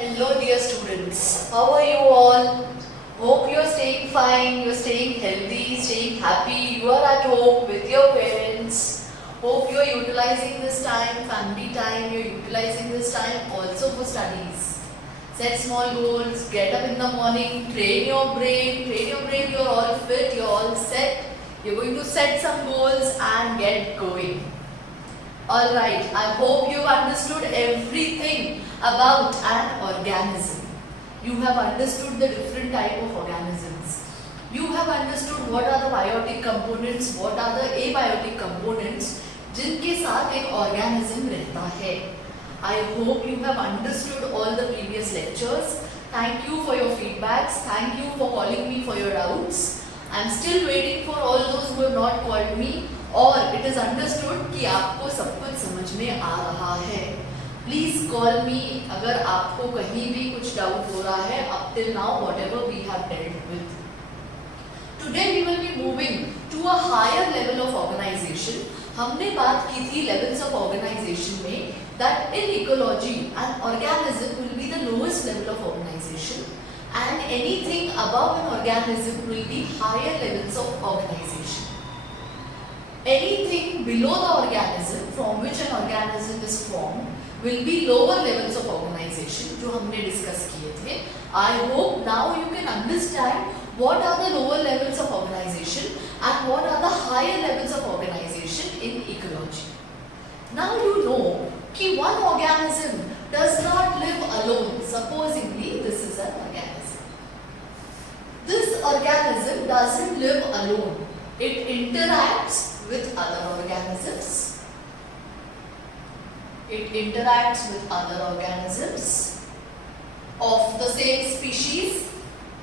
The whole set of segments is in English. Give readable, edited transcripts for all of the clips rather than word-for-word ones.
Hello dear students, how are you all? Hope you are staying fine, you are staying healthy, staying happy, you are at home with your parents. Hope you are utilizing this time, family time, you are utilizing this time also for studies. Set small goals, get up in the morning, train your brain, you are all fit, you are all set. You are going to set some goals and get going. Alright, I hope you understood everything about an organism. You have understood the different type of organisms. You have understood what are the biotic components, what are the abiotic components जिनके साथ एक organism रहता है. I hope you have understood all the previous lectures. Thank you for your feedbacks. Thank you for calling me for your doubts. I am still waiting for all those who have not called me. और it is understood कि आपको सब कुछ समझ में आ रहा है. Please call me अगर आपको कहीं भी कुछ डाउट हो रहा है up till now whatever we have dealt with. Today we will be moving to a higher level of organization. हमने बात की थी levels of organization में that in ecology an organism will be the lowest level of organization and anything above an organism will be higher levels of organization. Anything below the organism from which an organism is formed will be lower levels of organization जो हमने discuss किए थे. I hope now you can understand what are the lower levels of organization and what are the higher levels of organization in ecology. Now you know कि one organism does not live alone. Supposingly this is an organism. This organism doesn't live alone. It interacts with other organisms. It interacts with other organisms of the same species.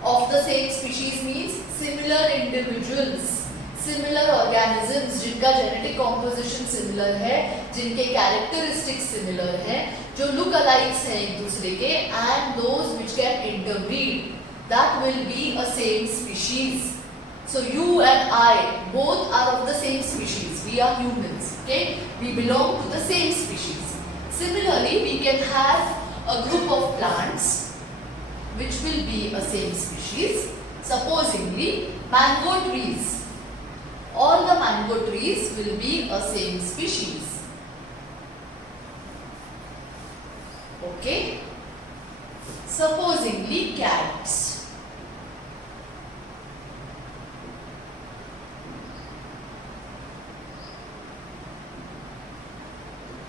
Of the same species means similar individuals, similar organisms जिनका genetic composition similar है, जिनके characteristics similar हैं, जो look alikes हैं एक दूसरे के, and those which can interbreed, that will be a same species. So you and I both are of the same species. We are humans. Okay? We belong to the same species. Similarly, we can have a group of plants which will be a same species. Supposingly, mango trees. All the mango trees will be a same species. Okay? Supposingly, cats.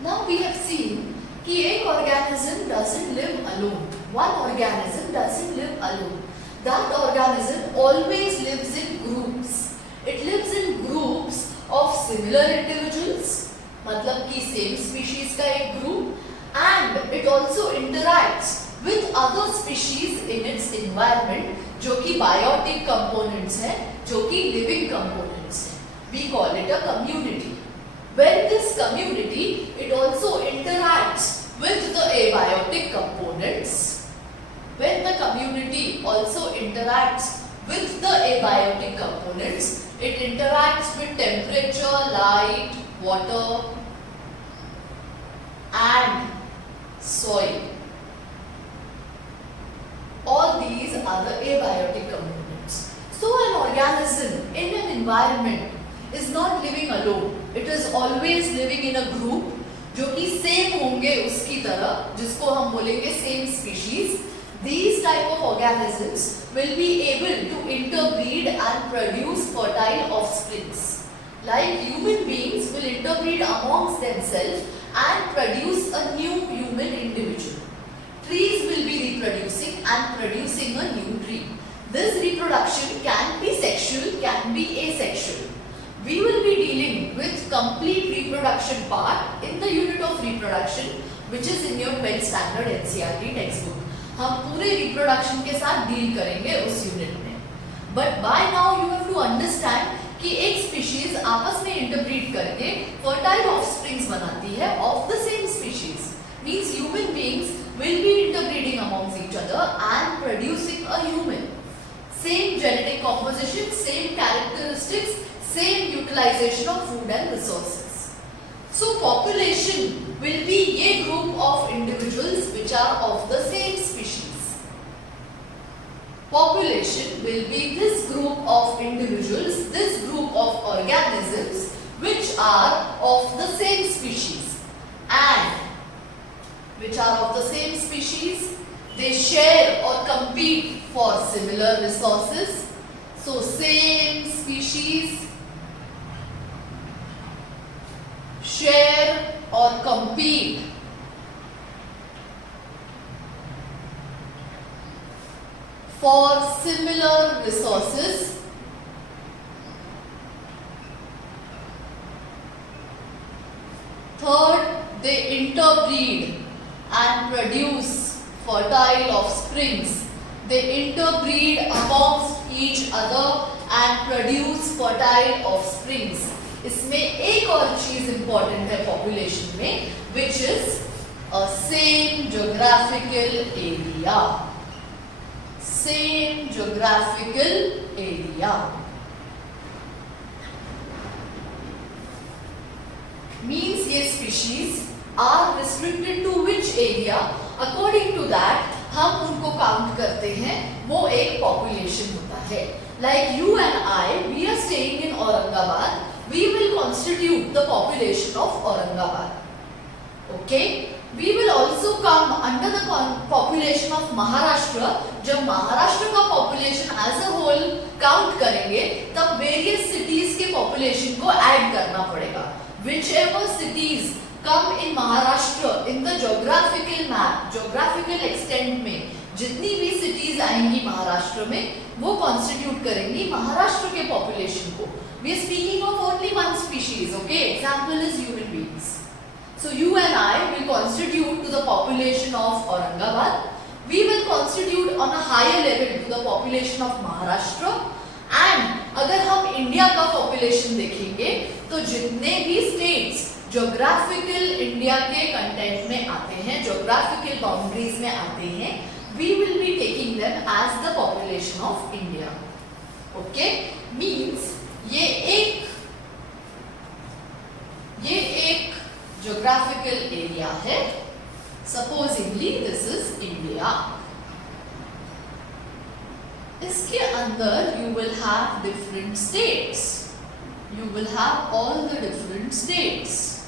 Now we have seen कि एक organism doesn't live alone. One organism doesn't live alone. That organism always lives in groups. It lives in groups of similar individuals, मतलब कि same species का एक group, and it also interacts with other species in its environment, जो कि biotic components हैं, जो कि living components हैं. We call it a community. When this community, it also interacts with the abiotic components. When the community also interacts with the abiotic components, it interacts with temperature, light, water, and soil. All these are the abiotic components. So an organism in an environment is not living alone. It is always living in a group जो कि same होंगे उसकी तरह, जिसको हम बोलेंगे same species. These type of organisms will be able to interbreed and produce fertile offsprings. Like human beings will interbreed amongst themselves and produce a new human individual. Trees will be reproducing and producing a new tree. This reproduction can be sexual, can be asexual. We will be dealing with complete reproduction part in the unit of reproduction which is in your 12th standard NCERT textbook. हम पूरे reproduction के साथ deal करेंगे उस unit में. But by now you have to understand कि एक species आपस में interbreed करके fertile offsprings बनाती है of the same species. Means human beings will be interbreeding amongst each other and producing a human. Same genetic composition, same characteristics, same utilization of food and resources. So population will be a group of individuals which are of the same species. Population will be this group of individuals, this group of organisms which are of the same species and they share or compete for similar resources. So same species share or compete for similar resources. Third, they interbreed and produce fertile offsprings. They interbreed amongst each other and produce fertile offsprings. इसमें एक और चीज important है population में, which is a same geographical area. Same geographical area means ये species are restricted to which area? According to that हम उनको count करते हैं, वो एक पॉपुलेशन होता है. Like you and I, we are staying in Aurangabad. We will constitute the population of Aurangabad. Okay? We will also come under the population of Maharashtra. जब महाराष्ट्र का population as a whole count करेंगे, तब various cities के population को add करना पड़ेगा. Whichever cities come in Maharashtra in the geographical map, geographical extent में जितनी भी cities आएंगी महाराष्ट्र में, वो constitute करेंगी महाराष्ट्र के population को. We are speaking of only one species, okay? Example is human beings. So you and I will constitute to the population of Aurangabad. We will constitute on a higher level to the population of Maharashtra. And अगर हम India का population देखेंगे, तो जितने भी states geographical India के content में आते हैं, geographical boundaries में आते हैं, we will be taking them as the population of India. Okay? Means ये एक geographical area है. Supposingly this is India. इसके अंदर you will have different states. You will have all the different states.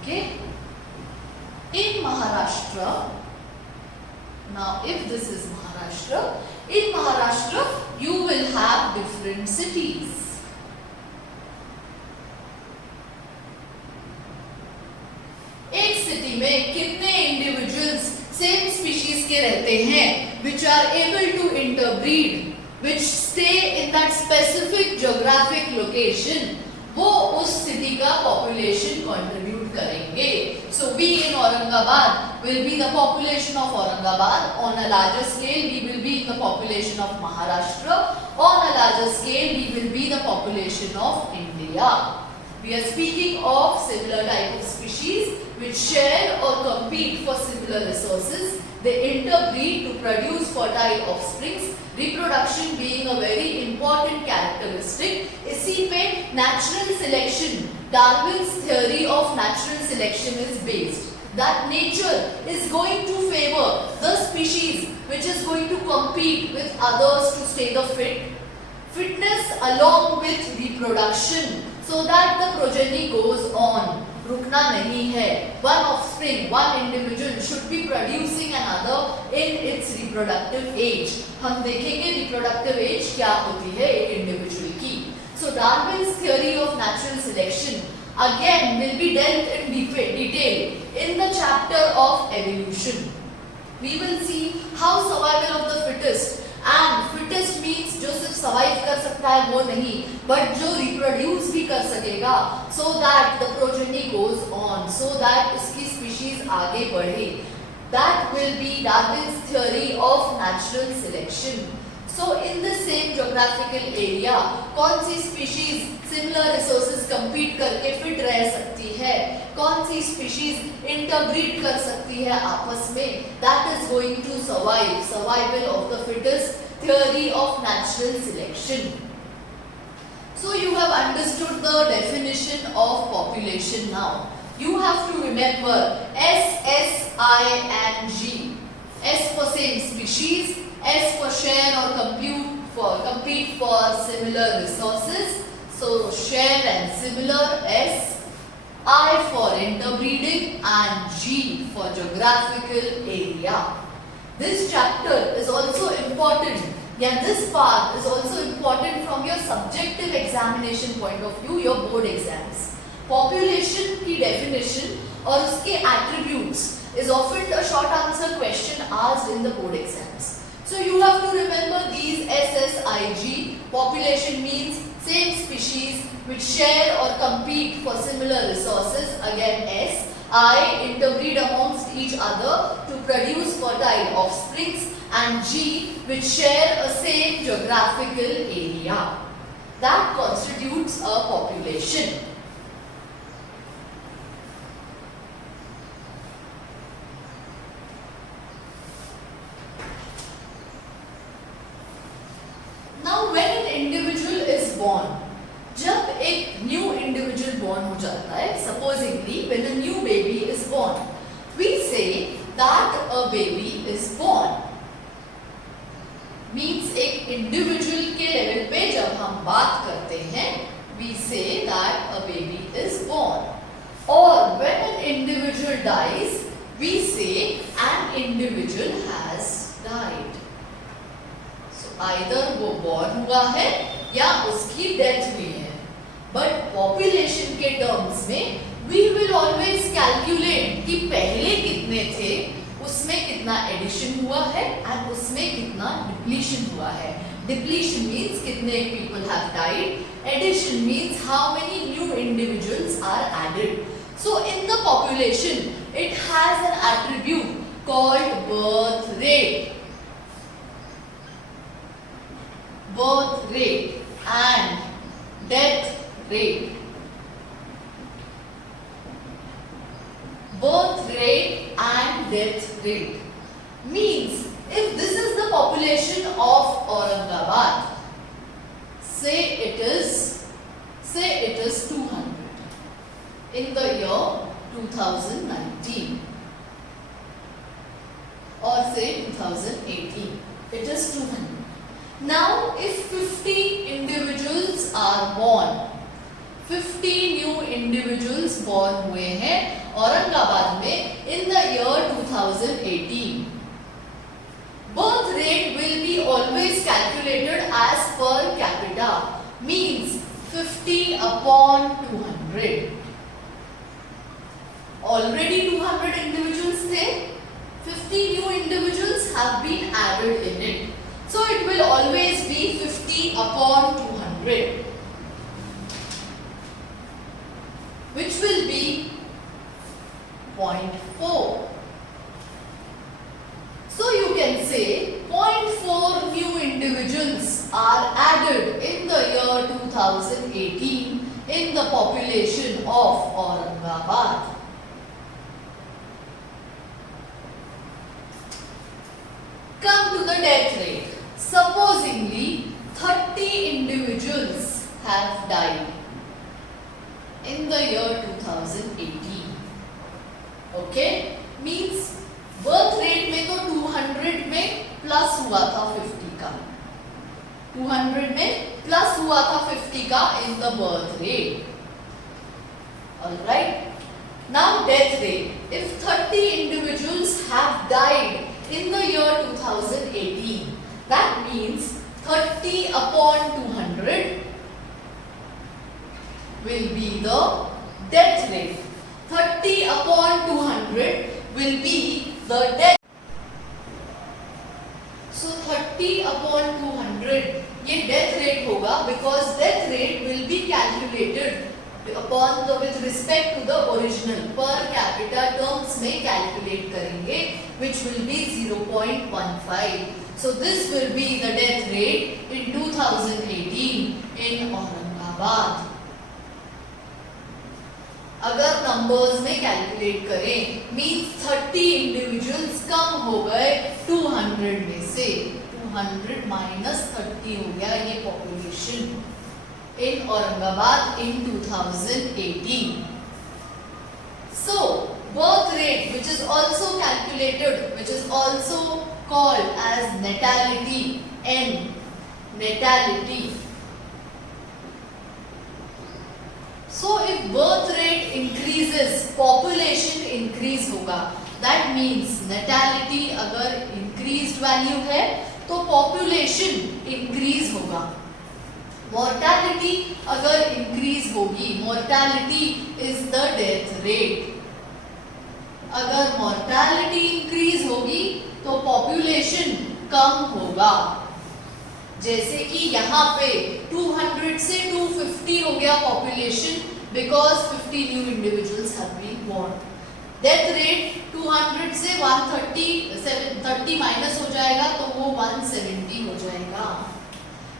Okay? In Maharashtra, now if this is Maharashtra, in Maharashtra you will have different cities. एक city में कितने individuals same species के रहते हैं, which are able to interbreed, which stay in that specific geographic location, वो उस city का population contribute करेंगे. So we in Aurangabad will be the population of Aurangabad. On a larger scale we will be the population of Maharashtra. On a larger scale we will be the population of India. We are speaking of similar type of species which share or compete for similar resources. They interbreed to produce fertile offsprings. Reproduction being a very important characteristic. इसी पे natural selection, Darwin's theory of natural selection is based. That nature is going to favor the species which is going to compete with others to stay the fitness along with reproduction, so that the progeny goes on. रुकना नहीं है. One offspring, one individual should be producing another in its reproductive age. हम देखेंगे reproductive age क्या होती है एक individual की. So Darwin's theory of natural selection again will be dealt in detail in the chapter of evolution. We will see how survival of the fittest, and fittest means जो सिर्फ survive कर सकता है वो नहीं, but जो reproduce भी कर सकेगा, so that the progeny goes on, so that इसकी species आगे बढ़े. That will be Darwin's theory of natural selection. So in the same geographical area, कौन सी species similar resources compete करके fit रह सकती है, कौन सी species interbreed कर सकती है आपस में, that is going to survive. Survival of the fittest, theory of natural selection. So you have understood the definition of population now. You have to remember S, S, I and G. S for same species, S for share or compete for similar resources. So share and similar, S. I for interbreeding and G for geographical area. This chapter is also important. This part is also important from your subjective examination point of view, your board exams. Population की definition और उसके attributes is often a short answer question asked in the board exams. So you have to remember these SSIG. Population means same species which share or compete for similar resources. Again S. I, interbreed amongst each other to produce fertile offsprings, and G, which share a same geographical area. That constitutes a population. Now when an individual is born, जब एक new individual born हो जाता है, supposingly when a new baby is born, we say that a baby is born. Means एक individual के level पे जब हम बात करते हैं, we say that a baby is born. Or when an individual dies, we say an individual has died. So either वो born हुआ है या उसकी डेथ हुई है. बट पॉपुलेशन के टर्म्स में वी विल ऑलवेज कैलकुलेट कि पहले कितने थे, उसमें कितना एडिशन हुआ है एंड उसमें कितना डिप्लीशन हुआ है. डिप्लीशन मीन्स कितने people have died, addition means how many new individuals are added. So in the population it has an attribute called birth rate. Birth rate and death rate. Birth rate and death rate means if this is the population of Aurangabad, say it is 200 in the year 2019 or say 2018, it is 200. Now if 50 individuals are born, 50 new individuals born हुए हैं औरंगाबाद में in the year 2018. Birth rate will be always calculated as per capita, means 50 upon 200. Already 200 individuals थे, 50 new individuals have been added in it. So it will always be 50 upon 200, which will be 0.4. So you can say 0.4 new individuals are added in the year 2018 in the population of Aurangabad. Come to the death rate. Supposingly 30 individuals have died in the year 2018. Okay? Means birth rate में तो 200 में plus हुआ था 50 का. 200 में plus हुआ था 50 का in the birth rate. Alright? Now death rate. If 30 individuals have died in the year 2018, that means 30 upon 200 will be the death rate. 30 upon 200 will be the death. So 30 upon 200 ये death rate होगा because death rate will be calculated upon the with respect to the original per capita terms में calculate करेंगे, which will be 0.15. So this will be the death rate in 2018 in Aurangabad. अगर numbers में calculate करें means 30 individuals कम हो गए 200 में से. 200 minus 30 हो गया ये population in Aurangabad in 2018. So birth rate, which is also calculated, which is also called as natality, N, natality. So if birth rate increases, population increase होगा. That means natality अगर increased value है तो population increase होगा. Mortality अगर increase होगी, mortality is the death rate. अगर mortality increase होगी तो population कम होगा. जैसे कि यहाँ पे 200 से 250 हो गया population because 50 new individuals have been born. Death rate 200 से 130 माइनस हो जाएगा तो वो 170 हो जाएगा.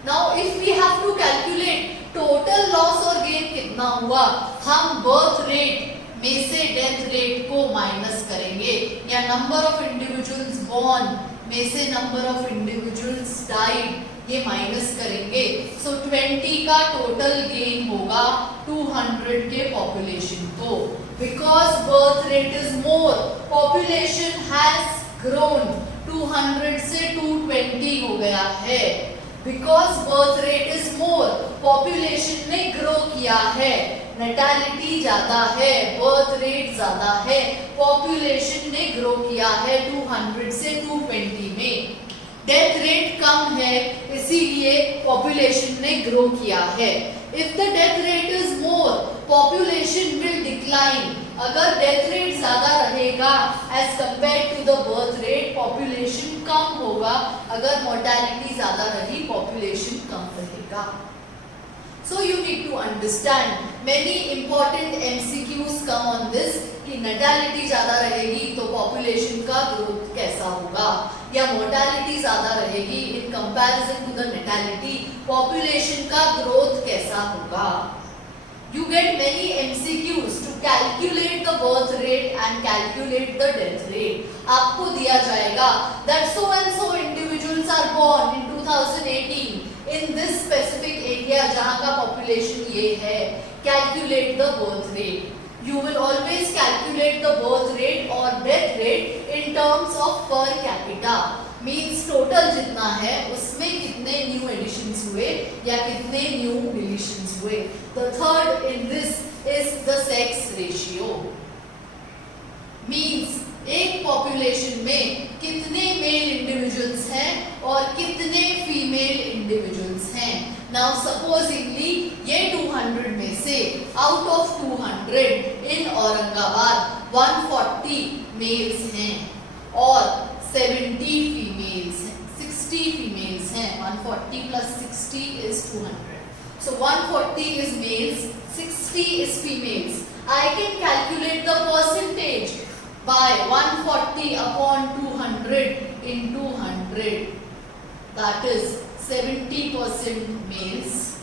Now if we have to calculate total loss और gain कितना हुआ, हम birth rate में से death rate को माइनस करेंगे या number of individuals born में से number of individuals died ये माइनस करेंगे. सो 20 का टोटल गेन होगा 200 के पॉपुलेशन को. Because birth rate is more, population has grown, 200 से 220 हो गया है. Because birth rate is more, population ने ग्रो किया है. नेटालिटी ज्यादा है, बर्थ रेट ज्यादा है, पॉपुलेशन ने ग्रो किया है 200 से 220 में. डेथ रेट कम है इसीलिए पॉपुलेशन ने ग्रो किया है. If the death rate is more, population will decline. अगर डेथ रेट ज्यादा रहेगा as compare to the birth rate, population कम होगा. अगर मोर्टेलिटी ज्यादा रही, पॉपुलेशन कम रहेगा. So you need to understand many important MCQs come on this कि natality ज़्यादा रहेगी तो population का growth कैसा होगा, या mortality ज़्यादा रहेगी in comparison to the natality, population का growth कैसा होगा. You get many MCQs to calculate the birth rate and calculate the death rate. आपको दिया जाएगा that so and so individuals are born in 2018 in this specific area जहाँ का population ये है. Calculate the birth rate. You will always calculate the birth rate or death rate in terms of per capita. Means total जितना है उसमें कितने new additions हुए या कितने new deletions हुए. The third in this is the sex ratio. Means एक population में कितने male individuals हैं और कितने female individuals हैं. Now supposingly ये 200 में से out of 200 in Aurangabad 140 males हैं और 70 females हैं, 60 females हैं. 140 plus 60 is 200. So 140 is males, 60 is females. I can calculate the percentage by 140 upon 200 into 100. That is 70% males.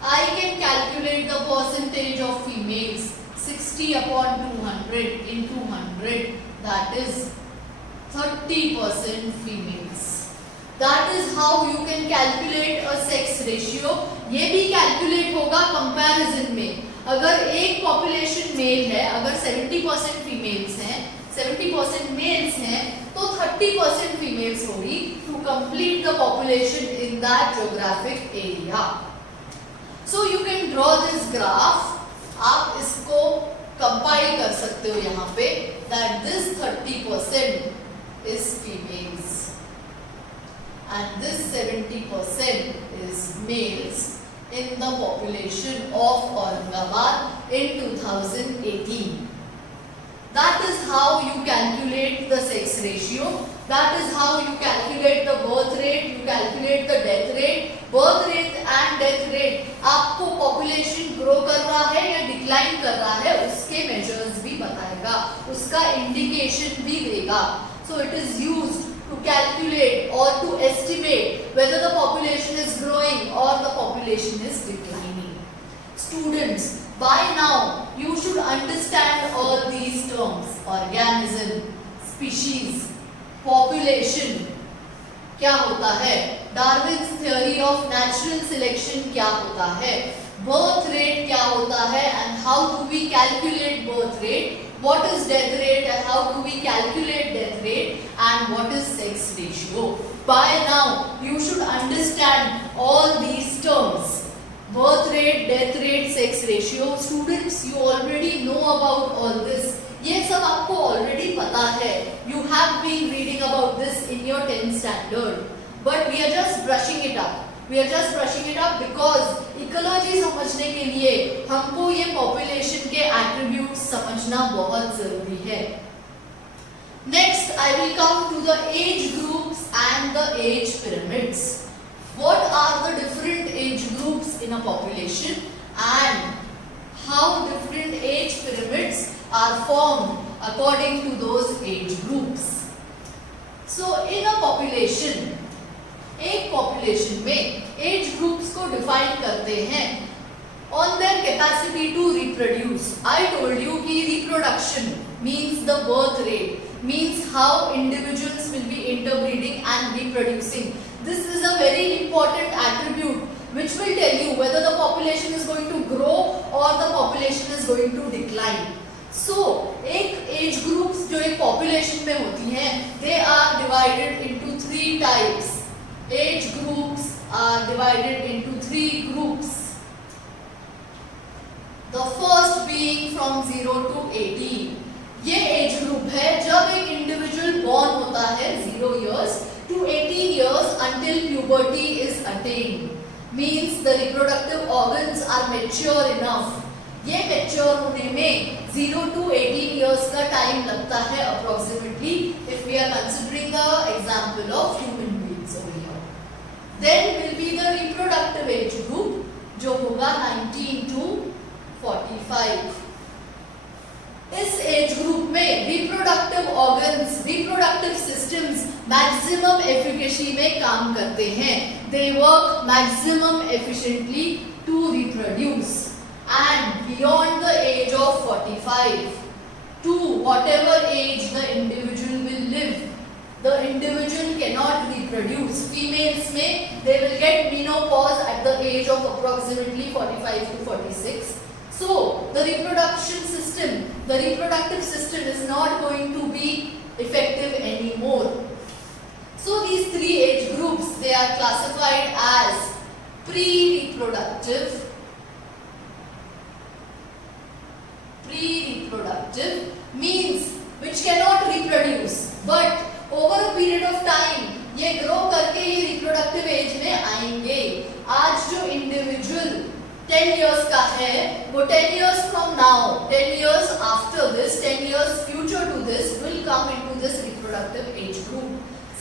I can calculate the percentage of females 60 upon 200 into 100. That is 30% females. That is how you can calculate a sex ratio. ये भी calculate होगा comparison में. अगर एक population male है, अगर 70% females हैं, 70% males हैं, तो 30% females होगी to complete the population in that geographic area. So you can draw this graph. आप इसको compile कर सकते हो यहाँ पे that this 30% is females and this 70% is males in the population of Aurangabad in 2018. That is how you calculate the sex ratio. That is how you calculate the birth rate, you calculate the death rate. Birth rate and death rate आपको population grow कर रहा है या decline कर रहा है उसके measures भी बताएगा, उसका indication भी देगा. So it is used to calculate or to estimate whether the population is growing or the population is declining. Students, by now you should understand all these terms: organism, species, population क्या होता है, Darwin's theory of natural selection क्या होता है, birth rate क्या होता है, and how do we calculate birth rate, what is death rate and how do we calculate death rate and what is sex ratio. By now you should understand all these terms. Birth rate, death rate, sex ratio. Students, you already know about all this. ये सब आपको already पता है. You have been reading about this in your 10th standard. But we are just brushing it up. We are just brushing it up because ecology समझने के लिए हमको ये पॉपुलेशन के एट्रीब्यूट्स समझना बहुत जरूरी है. Next, I will come to the age groups and the age pyramids. What are the different age groups in a population and how different age pyramids are formed according to those age groups. So, in a population, एक population में age groups को define करते हैं on their capacity to reproduce. I told you कि reproduction means the birth rate, means how individuals will be interbreeding and reproducing. This is a very important attribute which will tell you whether the population is going to grow or the population is going to decline. So, एक age groups जो एक population में होती हैं, they are divided into 3 types. Age groups are divided into 3 groups. The first being from 0 to 18. ये age group है जब एक इंडिविजुअल बॉर्न होता है 0 years to 18 years until puberty is attained. Means the reproductive organs are mature enough. ये mature होने में 0 to 18 years का टाइम लगता है approximately if we are considering the example of human beings over here. Then will be the reproductive age group जो होगा 19 to 45. इस age group में reproductive organs, reproductive systems maximum efficacy में काम करते हैं. They work maximum efficiently to reproduce and beyond the age of 45 to whatever age the individual will live, the individual can not reproduce. Females में they will get menopause at the age of approximately 45 to 46. So, the reproduction system, the reproductive system is not going to be effective anymore. So, these 3 age groups, they are classified as pre-reproductive, means which cannot reproduce, but over a period of time, ये grow करके ये reproductive age में आएंगे. आज जो individual 10 years का है वो 10 years from now, 10 years after this, 10 years future to this will come into this reproductive age group.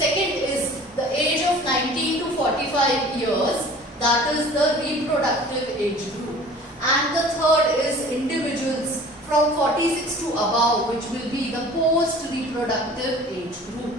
Second is the age of 19 to 45 years, that is the reproductive age group. And the third is individuals from 46 to above, which will be the post reproductive age group.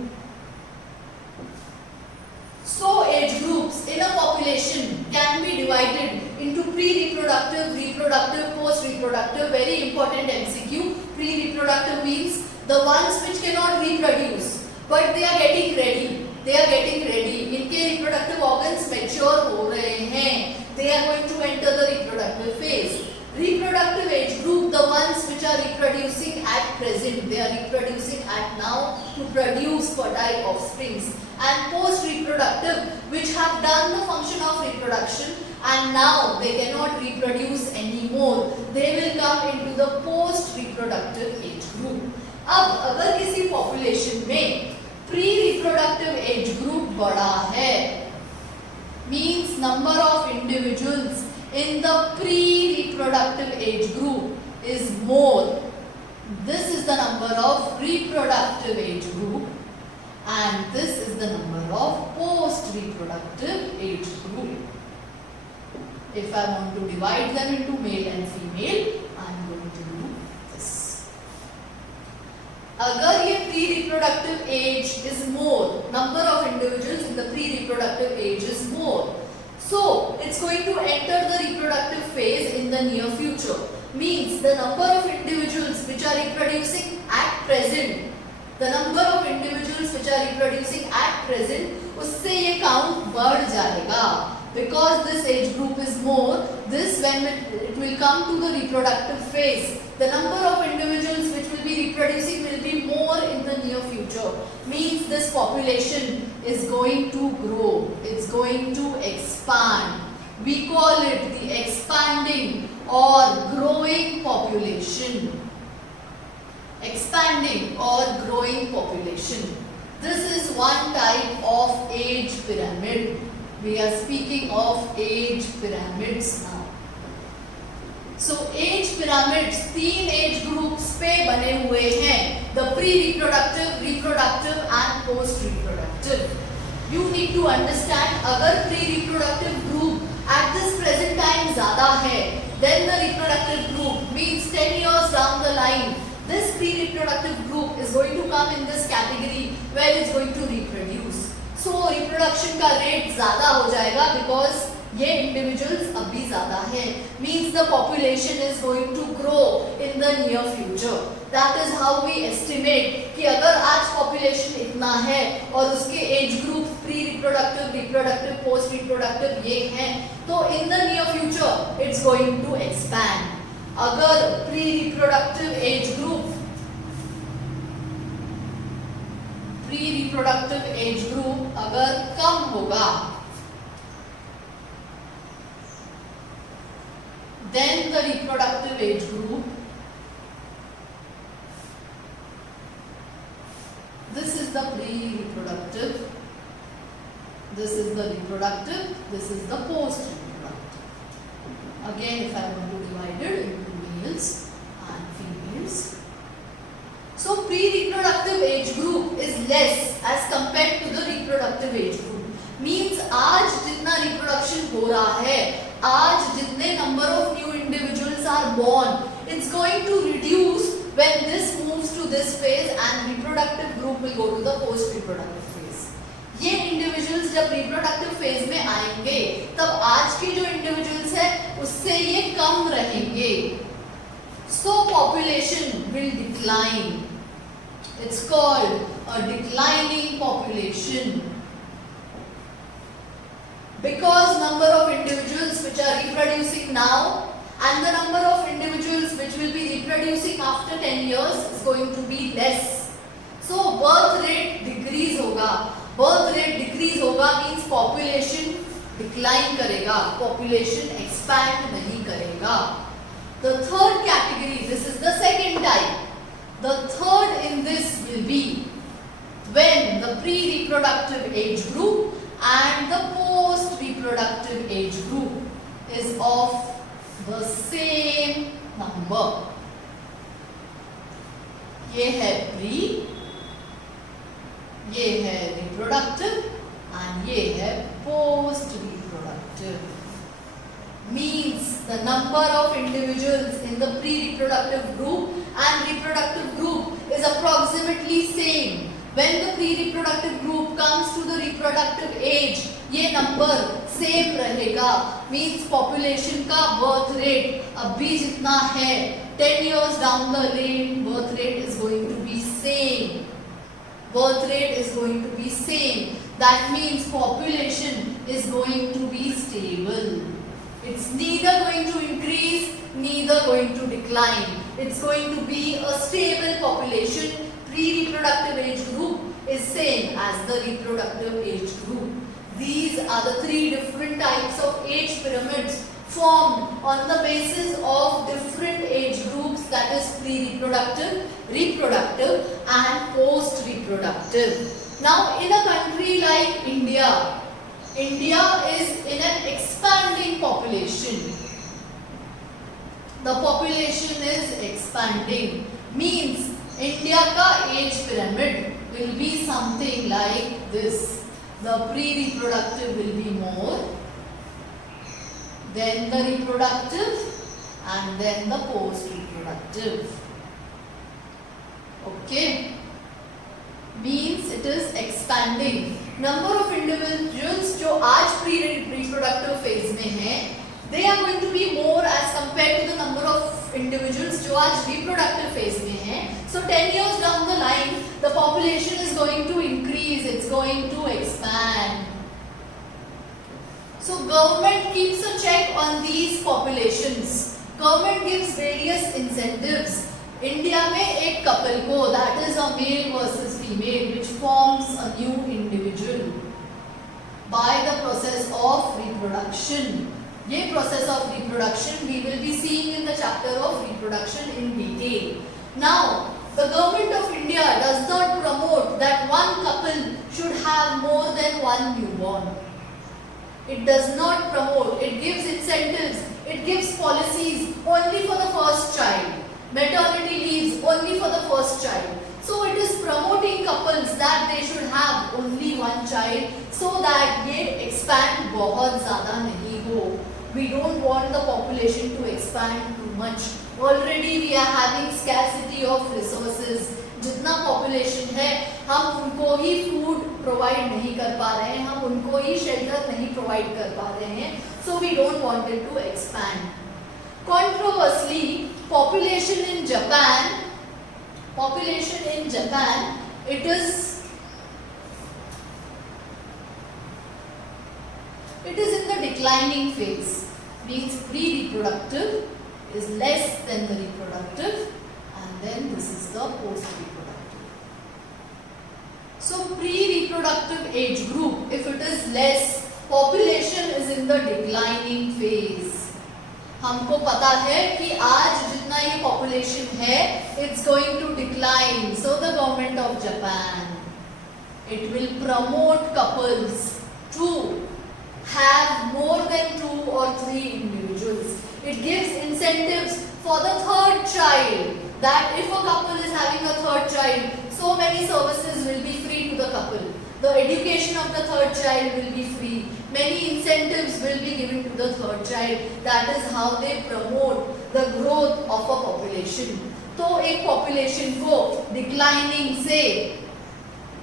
So, age groups in a population can be divided into pre-reproductive, reproductive, post-reproductive. Very important MCQ. Pre-reproductive means the ones which cannot reproduce, but they are getting ready. They are getting ready. इनके reproductive organs mature हो रहे हैं. They are going to enter the reproductive phase. Reproductive age group, the ones which are reproducing at present, they are reproducing at now to produce fertile offsprings. And post-reproductive, which have done the function of reproduction and now they cannot reproduce anymore. They will come into the post-reproductive age group. अब अगर किसी population में pre-reproductive age group बड़ा है, means number of individuals in the pre-reproductive age group is more. This is the number of reproductive age group. And this is the number of post-reproductive age group. If I want to divide them into male and female, I am going to do this. अगर ये pre-reproductive age is more, number of individuals in the pre-reproductive age is more, so it's going to enter the reproductive phase in the near future. Means the number of individuals which are reproducing at present, the number of individuals which are reproducing at present, उससे ये count बढ़ जाएगा because this age group is more, this when it will come to the reproductive phase, the number of individuals which will be reproducing will be more in the near future. Means this population is going to grow, it's going to expand. We call it the expanding or growing population. Expanding or growing population. This is one type of age pyramid. We are speaking of age pyramids now. So age pyramids 3 age groups पे बने हुए हैं. The pre-reproductive, reproductive and post-reproductive. You need to understand अगर pre-reproductive group at this present time ज़्यादा है, then the reproductive group means 10 years down the line, this pre-reproductive group is going to come in this category where it's going to reproduce. So reproduction का rate ज़्यादा हो जाएगा because ये individuals अभी ज़्यादा है. Means the population is going to grow in the near future. That is how we estimate कि अगर आज population इतना है और उसके age group pre-reproductive, reproductive, post-reproductive ये हैं, तो in the near future it's going to expand. अगर pre-reproductive age group अगर कम होगा, then the reproductive age group, this is the pre-reproductive, this is the reproductive, this is the post-reproductive. Again, if I want to divide it into males and females. So pre-reproductive age group is less as compared to the reproductive age group. Means आज जितना reproduction हो रहा है, आज जितने number of new individuals are born, it's going to reduce when this moves to this phase and reproductive group will go to the post-reproductive phase. ये individuals जब reproductive phase में आएंगे, तब आज के जो individuals है, उससे ये कम रहेंगे. So population will decline. It's called a declining population. Because number of individuals which are reproducing now and the number of individuals which will be reproducing after 10 years is going to be less. So birth rate decrease होगा. Birth rate decrease होगा means population decline करेगा. Population expand नहीं करेगा. The third category, this is the second type. The third in this will be when the pre-reproductive age group and the post-reproductive age group is of the same number. ये है pre, ये है reproductive and ये है post-reproductive. Means the number of individuals in the pre-reproductive group and reproductive group is approximately same. When the pre-reproductive group comes to the reproductive age, ये number same रहेगा. Means population का birth rate अभी जितना है, 10 years down the lane birth rate is going to be same. Birth rate is going to be same. That means population is going to be stable. It's neither going to increase, neither going to decline. It's going to be a stable population. Pre-reproductive age group is same as the reproductive age group. These are the 3 different types of age pyramids formed on the basis of different age groups, that is pre-reproductive, reproductive and post-reproductive. Now in a country like India, India is in an expanding population. The population is expanding. Means India का age pyramid will be something like this. The pre-reproductive will be more, then the reproductive and then the post-reproductive. Okay. Means it is expanding. Number of individuals जो आज pre-reproductive phase में हैं, they are going to be more as compared to the number of individuals जो आज reproductive phase में हैं. So 10 years down the line, the population is going to increase, it's going to expand. So government keeps a check on these populations. Government gives various incentives. India में एक couple को, that is a male versus female, which forms a new individual by the process of reproduction. ये process of reproduction we will be seeing in the chapter of reproduction in detail. Now, the government of India does not promote that one couple should have more than one newborn. It does not promote, it gives incentives, it gives policies only for the first child. Maternity leaves only for the first child. So it is promoting couples that they should have only one child so that ये expand बहुत ज़्यादा नहीं हो. We don't want the population to expand too much. Already we are having scarcity of resources. जितना population है हम उनको ही food provide नहीं कर पा रहे हैं, हम उनको ही shelter नहीं provide कर पा रहे हैं. So we don't want it to expand. Controversially, population in Japan, it is in the declining phase. Means pre-reproductive is less than the reproductive, and then this is the post-reproductive. So pre-reproductive age group, if it is less, population is in the declining phase. हमको पता है कि आज जितना ये population है, it's going to decline. So the government of Japan, it will promote couples to have more than 2 or 3 individuals. It gives incentives for the third child, that if a couple is having a third child, so many services will be free to the couple. The education of the third child will be free. Many incentives will be given to the third child. That is how they promote the growth of a population. तो एक population को declining से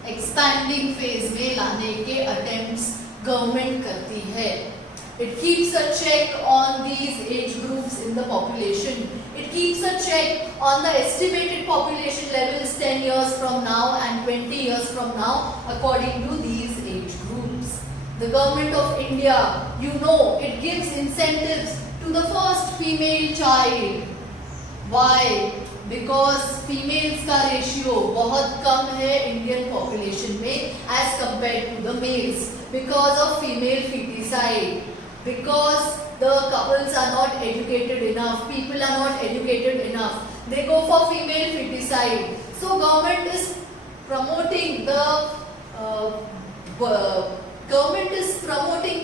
expanding phase में लाने के attempts government करती है. It keeps a check on these age groups in the population. It keeps a check on the estimated population levels 10 years from now and 20 years from now according to these age groups. The government of India, you know, it gives incentives to the first female child. Why? Because females का ratio बहुत कम है Indian population में as compared to the males. Because of female feticide. Because the couples are not educated enough, people are not educated enough, they go for female feticide. So government is promoting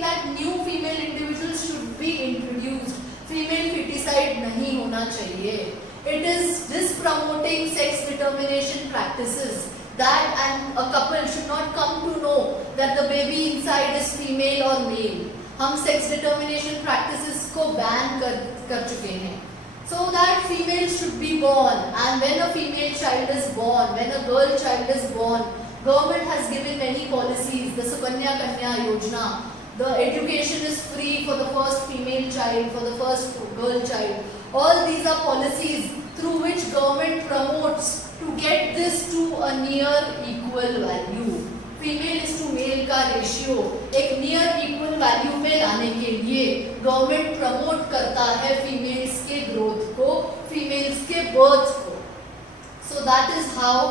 that new female individuals should be introduced. Female feticide नहीं होना चाहिए. It is dispromoting sex determination practices. That and a couple should not come to know that the baby inside is female or male. हम sex determination practices को ban कर चुके हैं. So that female should be born, and when a female child is born, when a girl child is born, government has given many policies. The Sukanya Kanya Yojana, the education is free for the first female child, for the first girl child. All these are policies through which government promotes to get this to a near equal value. Female is to male का ratio एक near equal value में लाने के लिए government promote करता है females के growth को, फीमेल्स के बर्थ को. So that is how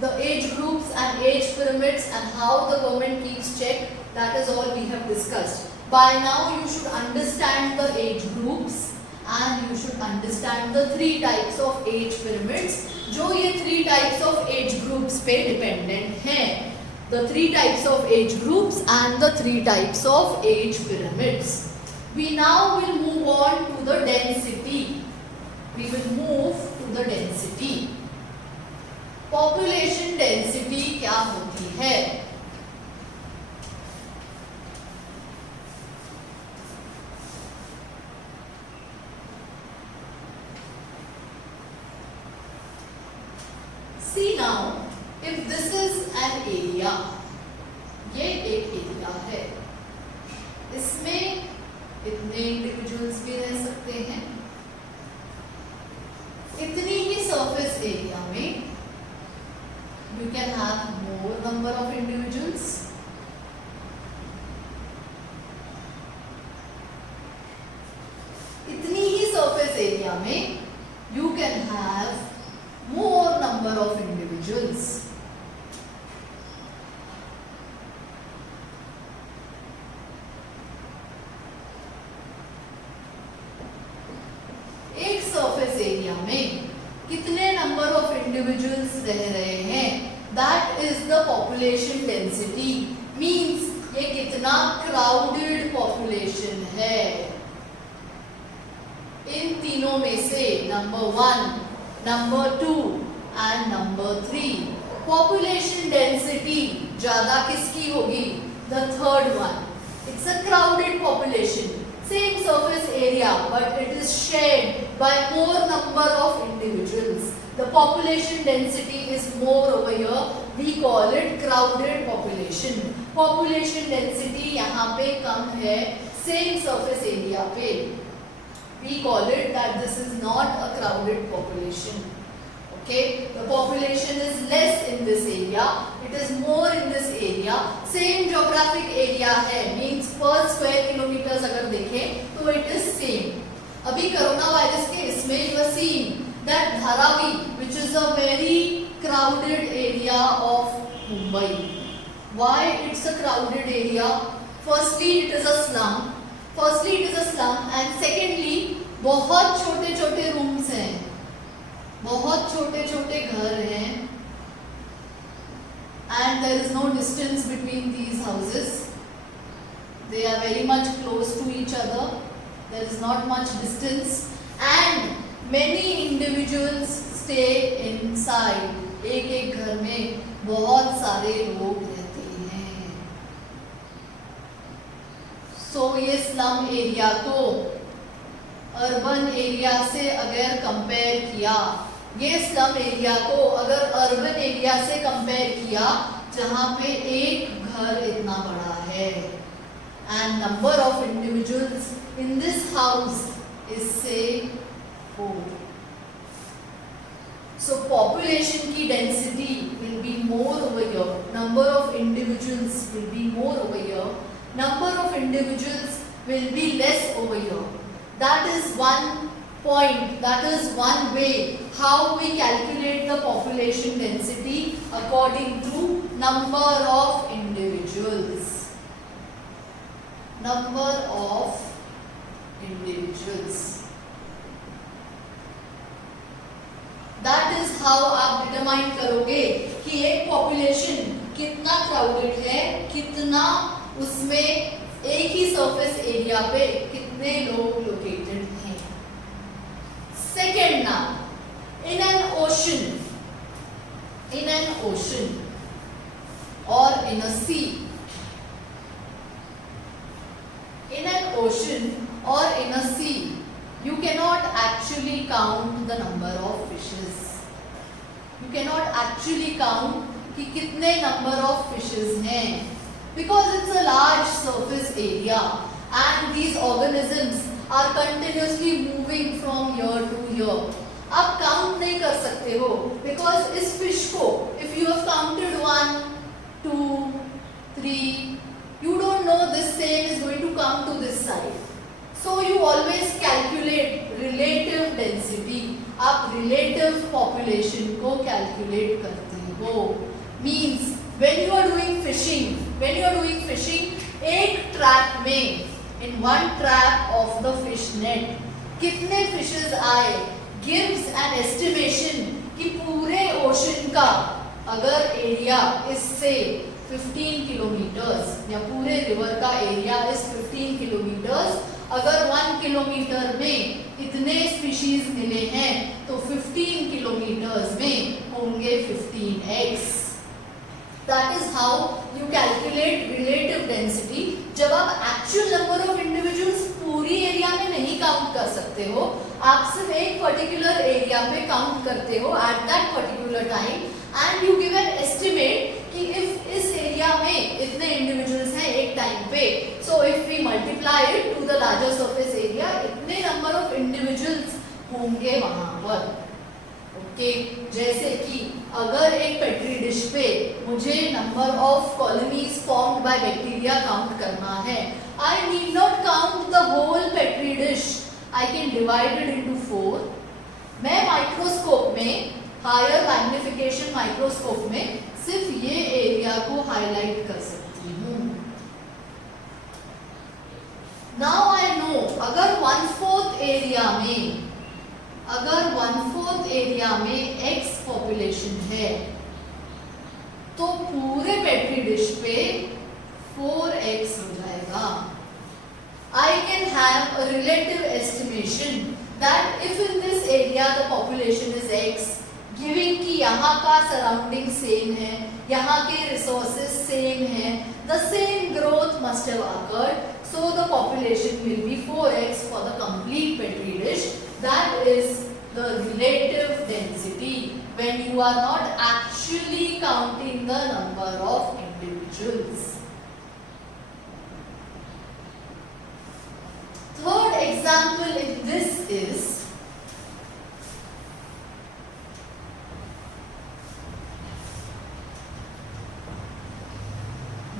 the age groups and age pyramids and how the government keeps check. That is all we have discussed. By now you should understand the age groups and you should understand the 3 types of age pyramids जो ये 3 types of age groups पे dependent हैं. The 3 types of age groups and the 3 types of age pyramids. We now will move on to the density. We will move to the density. Population density क्या होती है? See now, if this is an area, ये एक area है, इसमें इतने individuals भी रह सकते हैं. इतनी ही सरफेस एरिया में you can have more number of individuals. Area में you can have more number of individuals. एक सरफेस एरिया में कितने नंबर ऑफ इंडिविजुअल्स रह रहे हैं, that is the population density. Means ये कितना क्राउडेड पॉपुलेशन है. इन तीनों में से number 1, number 2 and number 3. Population density ज्यादा किसकी होगी? The third one. It's a crowded population, same surface area but it is shared by more number of individuals. The population density is more over here, we call it crowded population. Population density यहाँ पे कम है same surface area पे, we call it that this is not a crowded population. Okay, the population is less in this area, it is more in this area. Same geographic area है, means per square kilometers अगर देखें तो it is same. अभी corona virus के इसमें you are seeing that Dharavi, which is a very crowded area of Mumbai. Why it's a crowded area? Firstly, it is a slum. And secondly, बहुत छोटे-छोटे rooms हैं, बहुत छोटे-छोटे घर हैं, and there is no distance between these houses. They are very much close to each other. There is not much distance, and many individuals stay inside. एक-एक घर में बहुत सारे लोग रहते हैं. So ये slum area को अर्बन एरिया से अगर कंपेयर किया, ये स्लम एरिया को अगर अर्बन एरिया से कंपेयर किया जहां पे एक घर इतना बड़ा है, and number of individuals in this house is से 4. सो पॉपुलेशन की density will be more over here, number of individuals will be more over here, number of individuals will be less over here. That is one point, that is one way how we calculate the population density according to number of individuals. Number of individuals. That is how आप determine करोगे कि एक population कितना crowded है, कितना उसमें एक ही surface area पे कितने लोग located हैं. Second now, in an ocean or in a sea, you cannot actually count the number of fishes. You cannot actually count कि कितने number of fishes हैं, because it's a large surface area and these organisms are continuously moving from here to here. आप count नहीं कर सकते हो, because इस fish को if you have counted 1, 2, 3, you don't know this same is going to come to this side. So you always calculate relative density. आप relative population को calculate करते हो. Means when you are doing fishing, एक trap में, in one trap of the fish net, कितने fishes आए, gives an estimation कि पूरे ocean का अगर एरिया इससे 15 किलोमीटर्स या पूरे रिवर का एरिया इस 15 किलोमीटर्स, अगर 1 किलोमीटर में इतने स्पीशीज मिले हैं तो 15 किलोमीटर्स में होंगे 15x. That is how you calculate relative density. जब आप actual number of individuals पूरी एरिया में नहीं काउंट कर सकते हो, आप सिर्फ एक पर्टिकुलर एरिया पे काउंट करते हो at that particular time, and you give an estimate कि if इस एरिया में इतने individuals हैं एक टाइम पे, so if we multiply it to the larger surface area, इतने number of individuals होंगे वहाँ पर. ओके, जैसे कि अगर एक पेट्री डिश पे मुझे number of colonies formed by bacteria count करना है, I need not count the whole petri dish. I can divide it into 4 मैं माइक्रोस्कोप में, हायर मैग्निफिकेशन माइक्रोस्कोप में सिर्फ ये एरिया को हाईलाइट कर सकती हूँ। नाउ आई नो अगर 1/4 एरिया में, अगर 1/4 एरिया में x पॉपुलेशन है तो पूरे पेट्री डिश पे 4x हो जाएगा। I can have a relative estimation that if in this area the population is x, given कि यहाँ का surrounding same है, यहाँ के resources same हैं, the same growth must have occurred, so the population will be 4x for the complete petri dish. That is the relative density when you are not actually counting the number of individuals. Third example in this is,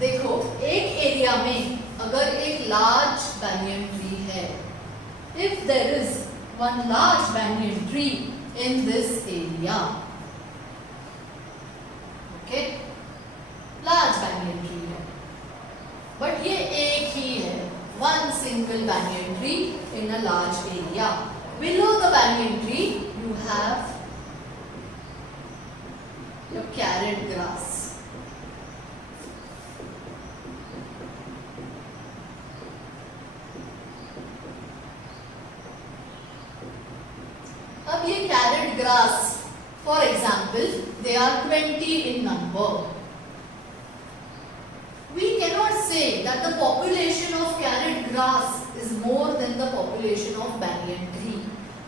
देखो एक area में अगर एक large banyan tree है, if there is one large banyan tree in this area, okay, large banyan tree है, but ये एक ही है, one single banyan tree in a large area. Below the banyan tree you have your carrot grass. अब ये carrot grass, for example, they are 20 in number. We cannot say that the population of carrot grass is more than the population of banyan tree,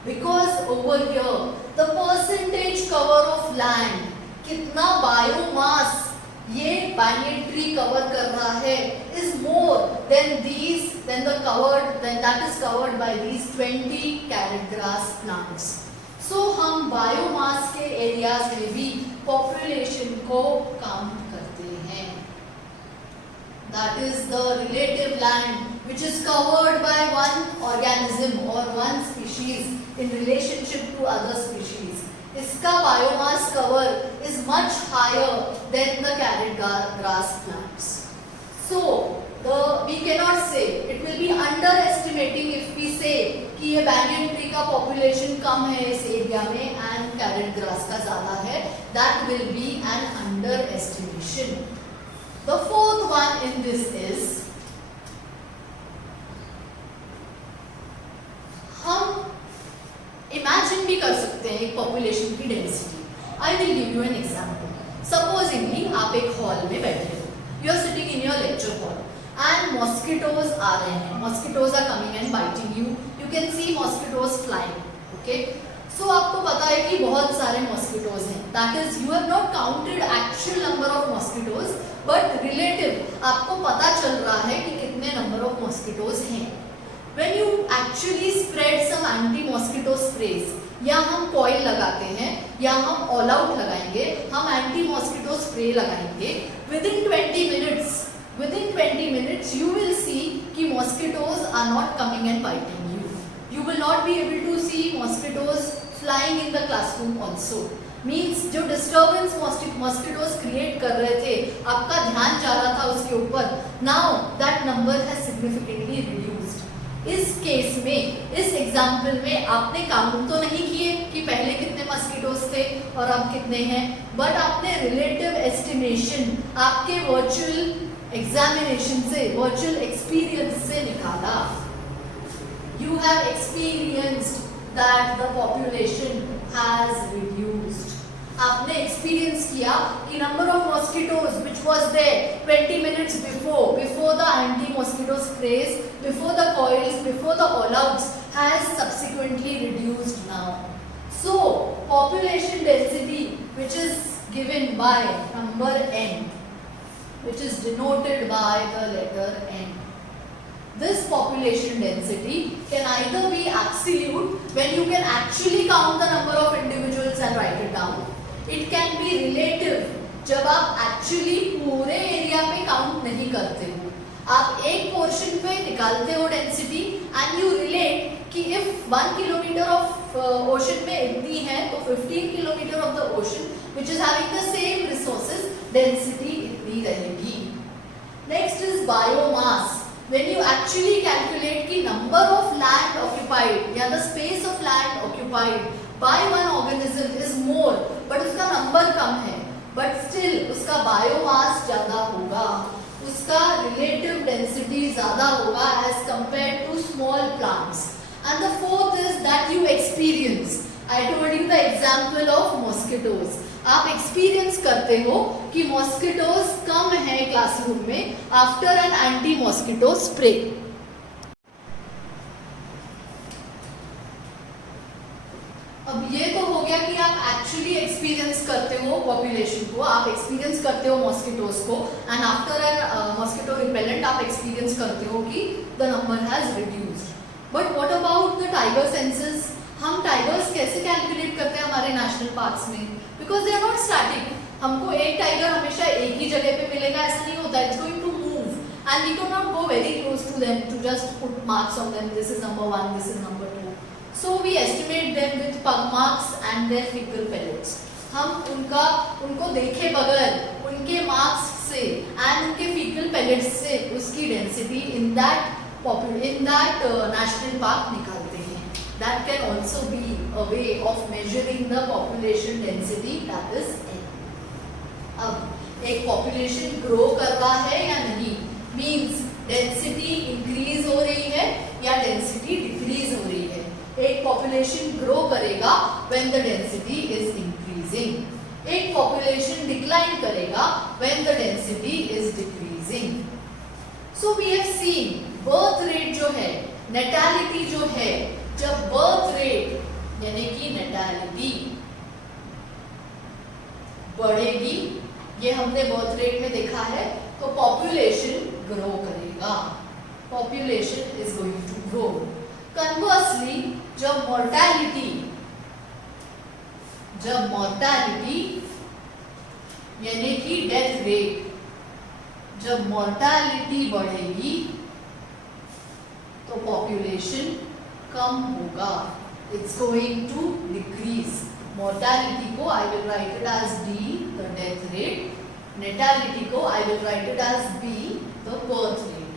because over here the percentage cover of land, कितना biomass ये banyan tree cover कर रहा है, is more than these, than that is covered by these 20 carrot grass plants. So हम biomass के areas में भी population को काउंट करते हैं. That is the relative land which is covered by one organism or one species in relationship to other species. इसका biomass cover is much higher than the carrot grass plants. So we cannot say, it will be underestimating if we say कि ये banyan tree का population कम है इस area में and carrot grass का ज़्यादा है. That will be an underestimation. The fourth one in this is, हम imagine भी कर सकते हैं एक population की density. I will give you an example. Supposingly आप एक hall में बैठे हो, you are sitting in your lecture hall and mosquitoes आ रहे हैं, mosquitoes are coming and biting you. You can see mosquitoes flying. Okay? So आपको पता है कि बहुत सारे mosquitoes हैं. That is, you have not counted actual number of mosquitoes, but relative आपको पता चल रहा है कि कितने number of mosquitoes हैं. When you actually spread some anti-mosquito sprays, या हम coil लगाते हैं, या हम all out लगाएंगे, हम anti-mosquito spray लगाएंगे, within 20 minutes you will see कि mosquitoes are not coming and biting you. You will not be able to see mosquitoes flying in the classroom also. Means जो disturbance mosquitoes create कर रहे थे, आपका ध्यान जा रहा था उसके ऊपर, now that number has significantly reduced. इस केस में, इस एग्जाम्पल में आपने काउंट तो नहीं किए कि पहले कितने मस्किटोज थे और अब कितने हैं, बट आपने रिलेटिव एस्टिमेशन आपके वर्चुअल एग्जामिनेशन से, वर्चुअल एक्सपीरियंस से निकाला. You have experienced that the population has reduced. आपने एक्सपीरियंस किया कि number of mosquitoes which was there 20 minutes before the anti-mosquito sprays, before the coils, before the all-outs has subsequently reduced now. So population density which is given by number n, which is denoted by the letter n. This population density can either be absolute when you can actually count the number of individuals and write it down. It can be relative जब आप actually पूरे area पे count नहीं करते हो, आप एक portion पे निकालते हो डेंसिटी and you relate कि इफ 1 किलोमीटर ऑफ ओशन में इतनी है तो 15 kilometre of the ocean which is having the same resources density इतनी रहेगी. Next is biomass. When you actually calculate कि number of land occupied या the space of land occupied by one organism is more, but उसका number कम है, but still उसका biomass ज़्यादा होगा, उसका relative density ज़्यादा होगा as compared to small plants. And the fourth is that you experience. I told you the example of mosquitoes. आप experience करते हो कि मॉस्किटोज कम है क्लासरूम में after an anti mosquito spray. अब ये तो हो गया कि आप एक्चुअली एक्सपीरियंस करते हो पॉपुलेशन को, आप एक्सपीरियंस करते हो मॉस्किटोज को, and after an mosquito repellent आप एक्सपीरियंस करते हो कि the number has reduced. But what about the tiger census? हम टाइगर्स कैसे कैलकुलेट करते हैं हमारे नेशनल पार्क्स में? Because they are not static. हमको एक टाइगर हमेशा एक ही जगह पे मिलेगा ऐसा नहीं होता. It's going to move and we can not go very close to them to just put marks on them. This is number 1, this is number 2. So we estimate them with pug marks and their fecal pellets. हम उनको देखे बगैर उनके marks से and उनके faecal pallets से उसकी density in that national park निकालते हैं. That can also be a way of measuring the population density, that is N. अब एक population grow कर रहा है या नहीं, means density increase हो रही है या density decrease हो रही है. एक population grow करेगा when the density is increasing. एक population decline करेगा when the density is decreasing. So we have seen birth rate जो है, natality जो है, जब बर्थ रेट यानी कि नेटालिटी बढ़ेगी, ये हमने बर्थ रेट में देखा है, तो पॉपुलेशन ग्रो करेगा. Population is going to grow. Conversely जब मॉर्टैलिटी यानी कि डेथ रेट, जब मॉर्टैलिटी बढ़ेगी तो पॉपुलेशन कम होगा. It's going to decrease. Mortality को I will write it as D, the death rate. Natality को I will write it as B, the birth rate.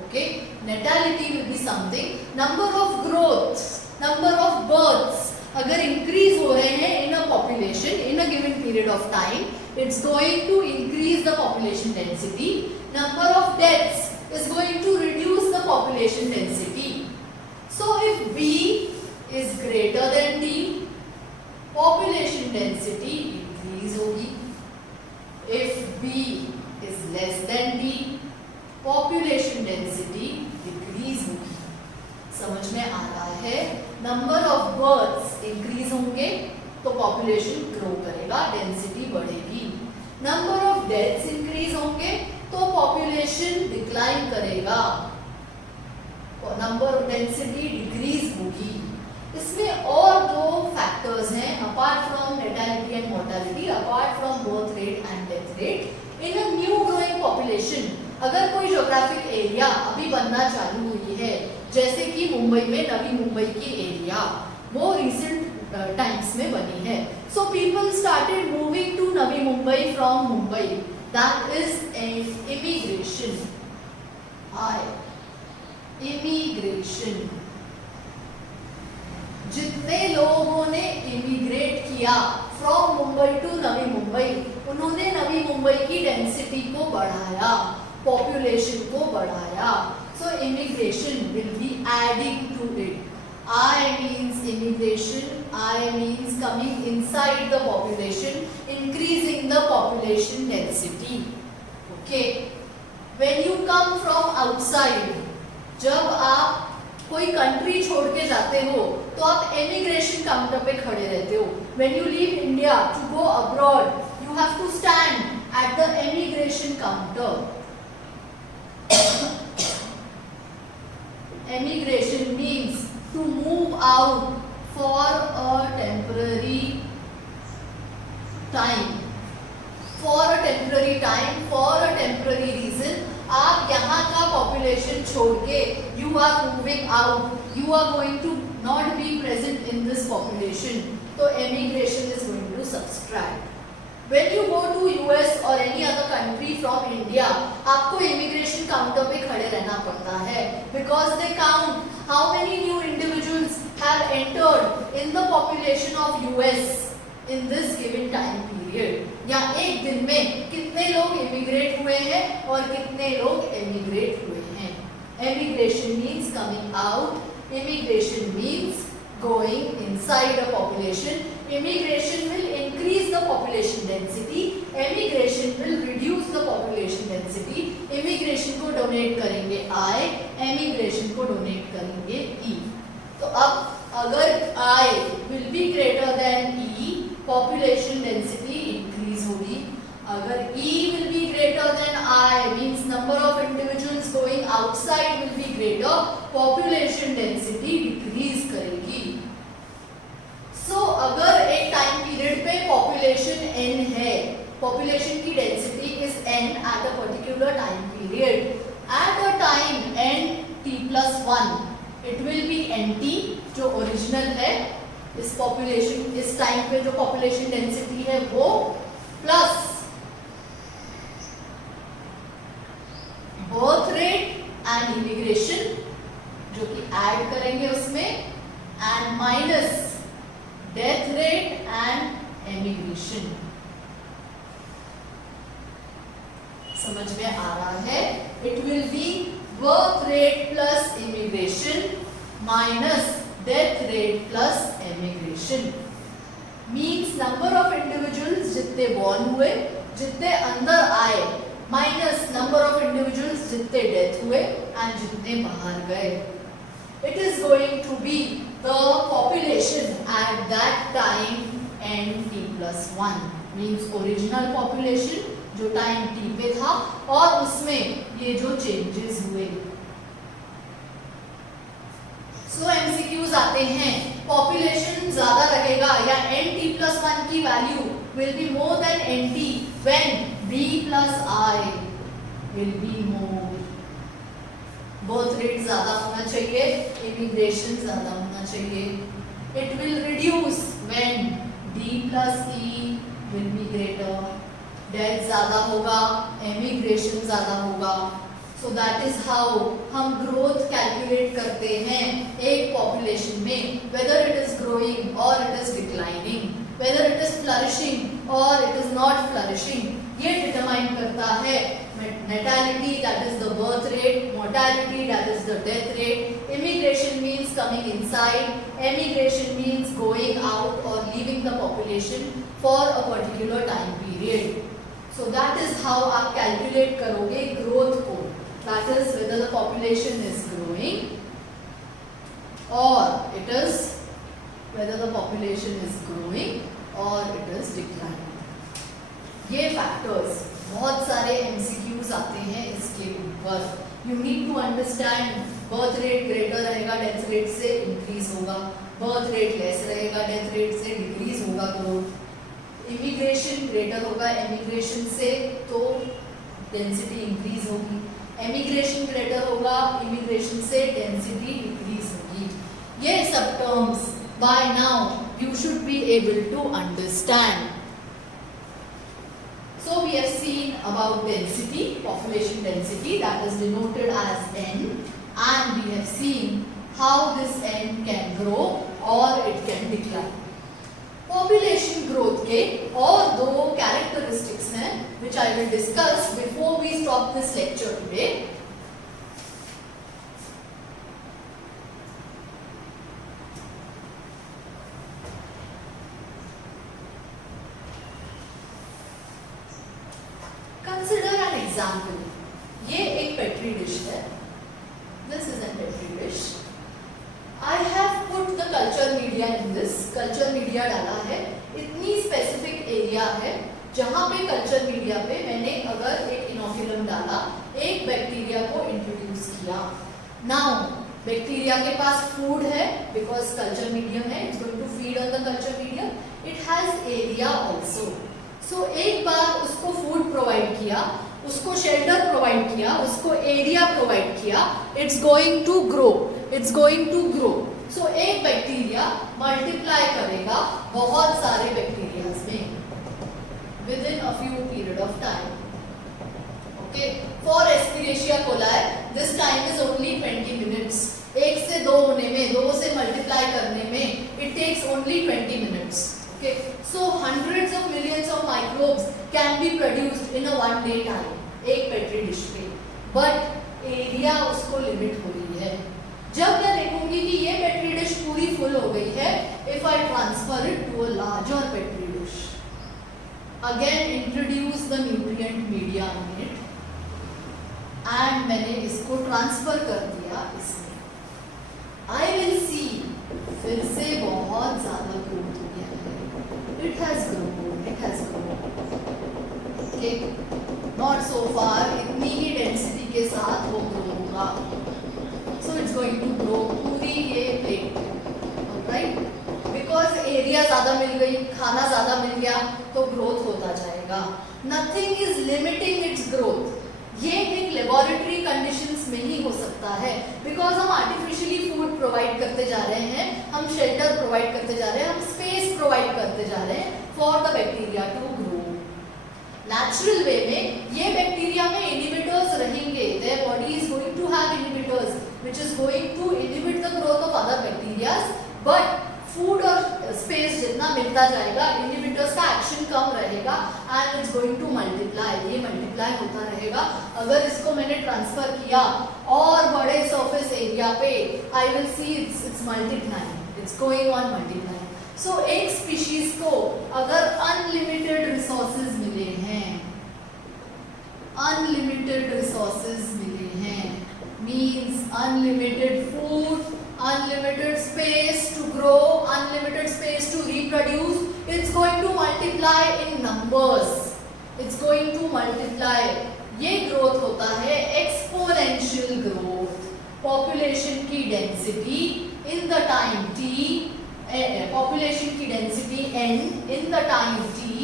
Okay, natality will be something, number of growth, number of births अगर increase हो रहे हैं in a population in a given period of time, it's going to increase the population density. Number of deaths is going to reduce the population density. So if B is greater than D, population density increase होगी. If B is less than D, population density decrease होगी. समझ में आ रहा है? Number of births increase होंगे तो population grow करेगा, density बढ़ेगी. Number of deaths increase होंगे तो population decline करेगा, नंबर डेंसिटी डिक्रीज होगी. इसमें और दो फैक्टर्स हैं apart from natality and mortality, apart from birth rate and death rate. In a new growing population, अगर कोई ज्योग्राफिक एरिया अभी बनना चालू हुई है, जैसे कि मुंबई में नवी मुंबई की एरिया, वो रिसेंट टाइम्स में बनी है. So people started moving to Navi Mumbai from Mumbai. That is an immigration. Immigration. जितने लोगों ने इमिग्रेट किया फ्रॉम मुंबई टू नवी मुंबई, उन्होंने नवी मुंबई की डेंसिटी को बढ़ाया, पॉपुलेशन को बढ़ाया. So immigration will be adding to it. I means immigration, I means coming inside the population, increasing the population density. Okay. When you come from outside, जब आप कोई कंट्री छोड़ के जाते हो तो आप एमिग्रेशन काउंटर पे खड़े रहते हो. When you leave India to go abroad, you have to stand at the emigration counter. Emigration means to move out for a temporary time. For a temporary time, for a temporary reason, आप यहाँ का population छोड़ के you you are moving out, you are going to not be present in this population, तो emigration is going to subtract. When you go to US or any other country from India, आपको immigration counter पे खड़े रहना पड़ता है, because they count how many new individuals have entered in the population of US in this given time period. या एक दिन में कितने लोग इमिग्रेट हुए हैं और कितने लोग एमिग्रेट हुए हैं. Emigration means coming out. Immigration means going inside a population. Immigration will increase the population density. Emigration will reduce the population density. Immigration को डोनेट करेंगे I, emigration को डोनेट करेंगे E. तो अब अगर I will be greater than E, population density increase होगी. अगर E will be greater than I, means number of individuals going outside will be greater, population density decrease करेगी. So अगर एक टाइम पीरियड पे population n है, population की density is n at a particular time period. At a time n t plus 1, it will be nt जो original है. इस population इस टाइम पे जो population density है वो plus birth rate and immigration जो कि ऐड करेंगे उसमें, and minus death rate and emigration. समझ में आ रहा है? It will be birth rate plus immigration minus death rate plus emigration. Means number of individuals जितने बॉर्न हुए, जितने अंदर आए, माइनस नंबर ऑफ इंडिविजुअल्स जितने डेथ हुए एंड जितने बाहर गए. It is going to be the population at that time n t plus 1, means original population जो टाइम t पे था और उसमें ये जो चेंजेस हुए. सो MCQs आते हैं, पॉपुलेशन ज्यादा रहेगा या n t plus 1 की value will be more than nt when b plus I will be more. Birth rate ज्यादा होना चाहिए, इमिग्रेशन ज्यादा होना चाहिए. It will reduce when d plus e will be greater. Death ज्यादा होगा, एमिग्रेशन ज्यादा होगा. So that is how हम ग्रोथ कैलकुलेट करते हैं एक पॉपुलेशन में, whether it is growing or it is declining, whether it is flourishing or it is not flourishing. ये डिटरमाइन करता है natality, that is the birth rate, mortality, that is the death rate. Immigration means coming inside, emigration means going out or leaving the population for a particular time period. So that is how आप calculate करोगे growth को. That is whether the population is growing or it is whether the population is growing or it is declining. ये factors बहुत सारे MCQs आते हैं इसके ऊपर. You need to understand birth rate greater रहेगा death rate से increase होगा, birth rate less रहेगा death rate से decrease होगा growth. Immigration greater होगा emigration से तो density increase होगी. एमिग्रेशन ग्रेटर होगा इमिग्रेशन से, डेंसिटी डिक्रीज होगी. ये सब terms by now you should be able to understand. So we have seen about density, population density that is denoted as n, and we have seen how this n can grow or it can decline. Population growth के और दो characteristics हैं which I will discuss before we stop this lecture today. Consider an example. ये एक petri dish है. This is a petri dish. I have put the culture media in this. Culture media डाला है. इतनी specific area है जहाँ पे culture media पे मैंने अगर एक इनोक्यूलम डाला, एक बैक्टीरिया को इंट्रोड्यूस किया. नाउ बैक्टीरिया के पास फूड है बिकॉज कल्चर मीडियम है, it's going to feed on the culture medium. It has area also. So एक बार उसको फूड प्रोवाइड किया उसको शेल्टर प्रोवाइड किया, उसको एरिया प्रोवाइड किया, it's going to grow, it's going to grow. So एक बैक्टीरिया मल्टीप्लाई करेगा बहुत सारे बैक्टीरियाज में within a few period of time. Okay, for Escherichia coli this time is only 20 minutes. 1 से 2 होने में, 2 से मल्टीप्लाई करने में it takes only 20 minutes. Okay, so hundreds of millions of microbes can be produced in a 1 day time एक petri dish में, but area उसको limit हो रही है। जब मैं देखूंगी कि ये पेट्री डिश पूरी फुल हो गई है, if I transfer it to a larger petri dish, again introduce the nutrient media in it, and मैंने इसको ट्रांसफर कर दिया इसमें, आई विल सी फिर से बहुत ज्यादा ग्रोथ हो गया है। It has grown, it has grown. Okay, not so far इतनी ही डेंसिटी के साथ वो ग्रो होगा। So it's going to grow पूरी ये प्लेट, राइट, बिकॉज एरिया ज्यादा मिल गई, खाना ज्यादा मिल गया, तो ग्रोथ होता जाएगा। Nothing is limiting it's growth. ये एक लेबोरेटरी कंडीशंस में ही हो सकता है, बिकॉज हम आर्टिफिशियली फूड प्रोवाइड करते जा रहे हैं, हम शेल्टर प्रोवाइड करते जा रहे हैं, हम स्पेस प्रोवाइड करते जा रहे हैं for the bacteria to grow. Natural way में ये बैक्टीरिया में इनहिबिटर्स रहेंगे, their body is going to have inhibitors which is going to inhibit the growth of other bacterias, but food और स्पेस जितना मिलता जाएगा, इनहिबिटर्स का एक्शन कम रहेगा and it's going to multiply. ये मल्टीप्लाई होता रहेगा। अगर इसको मैंने ट्रांसफर किया और बड़े सरफेस एरिया पे, I will see it's multiplying, it's going on multiplying. So एक स्पीशीज को अगर अनलिमिटेड रिसोर्सेज मिले हैं, अनलिमिटेड रिसोर्सेज मिले हैं, means unlimited food, unlimited space to grow, unlimited space to reproduce, it's going to multiply in numbers, it's going to multiply। ये growth होता है exponential growth। population की density in the time t, population की density n in the time t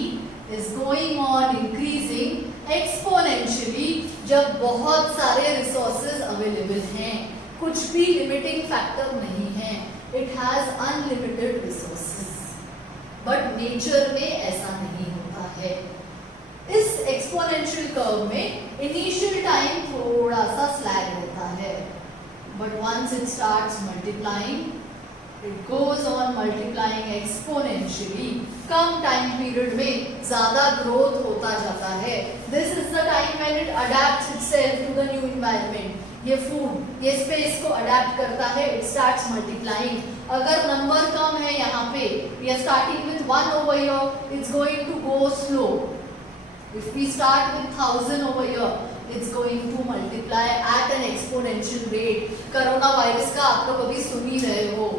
is going on increasing exponentially जब बहुत सारे resources available हैं, कुछ भी लिमिटिंग फैक्टर नहीं है, it has unlimited resources. But nature में ऐसा नहीं होता है। इस एक्सपोनेंशियल कर्व में इनिशियल टाइम थोड़ा सा स्लैग रहता है, but once it starts multiplying, it goes on multiplying exponentially. कम टाइम पीरियड में ज्यादा ग्रोथ होता जाता है। This is the time when it adapts itself to the new environment. ये फूड, ये स्पेस को अडेप्ट करता है, इट स्टार्ट्स मल्टीप्लाइंग। अगर नंबर कम है यहाँ पे, we are starting with 1 over here, it's going to go slow. If we start with 1000 over here, it's going to multiply at an exponential rate. Corona virus का आप लोग अभी सुन ही रहे हो।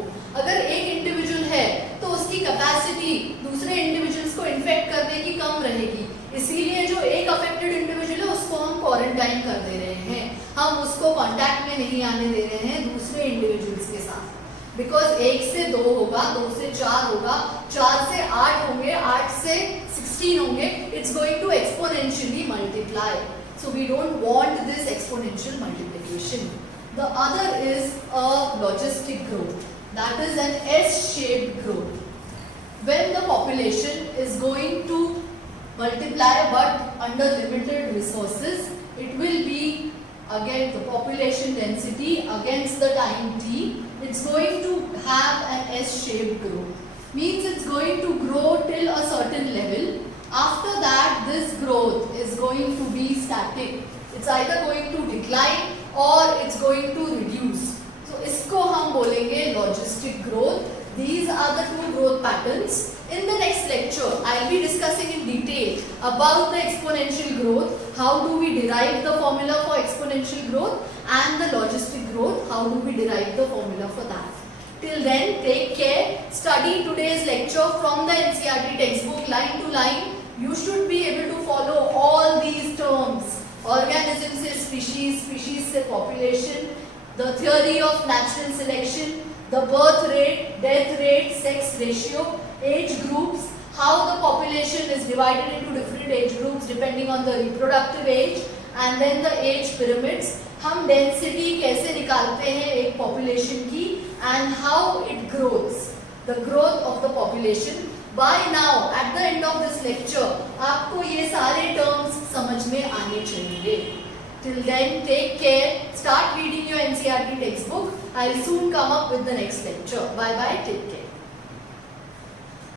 अगर एक इंडिविजुअल है तो उसकी कैपेसिटी दूसरे इंडिविजुअल्स को इन्फेक्ट करने की कम रहेगी, इसीलिए जो एक अफेक्टेड इंडिविजुअल है उसको हम क्वारंटाइन कर दे रहे हैं, हम उसको कांटेक्ट में नहीं आने दे रहे हैं दूसरे इंडिविजुअल्स के साथ। बिकॉज 1 से 2 होगा, 2 से 4 होगा, 4 से 8 होंगे, 8 से 16 होंगे, it's going to exponentially multiply. So we don't want this exponential multiplication. The other is a logistic growth, that is an S-shaped growth. When the population is going to multiply but under limited resources, it will be again the population density against the time t, it's going to have an S-shaped growth. Means it's going to grow till a certain level. After that, this growth is going to be static. It's either going to decline or it's going to reduce. So इसको हम बोलेंगे logistic growth. These are the two growth patterns. In the next lecture, I'll be discussing in detail about the exponential growth, how do we derive the formula for exponential growth, and the logistic growth, how do we derive the formula for that. Till then, take care, study today's lecture from the NCERT textbook line to line. You should be able to follow all these terms. Organism से species, species से population, the theory of natural selection, the birth rate, death rate, sex ratio, age groups, how the population is divided into different age groups depending on the reproductive age, and then the age pyramids. हम density कैसे निकालते हैं एक population की, and how it grows, the growth of the population. By now, at the end of this lecture, आपको ये सारे terms समझ में आने चाहिए. Till then, take care. Start reading your NCERT textbook. I'll soon come up with the next lecture. Bye bye. Take care.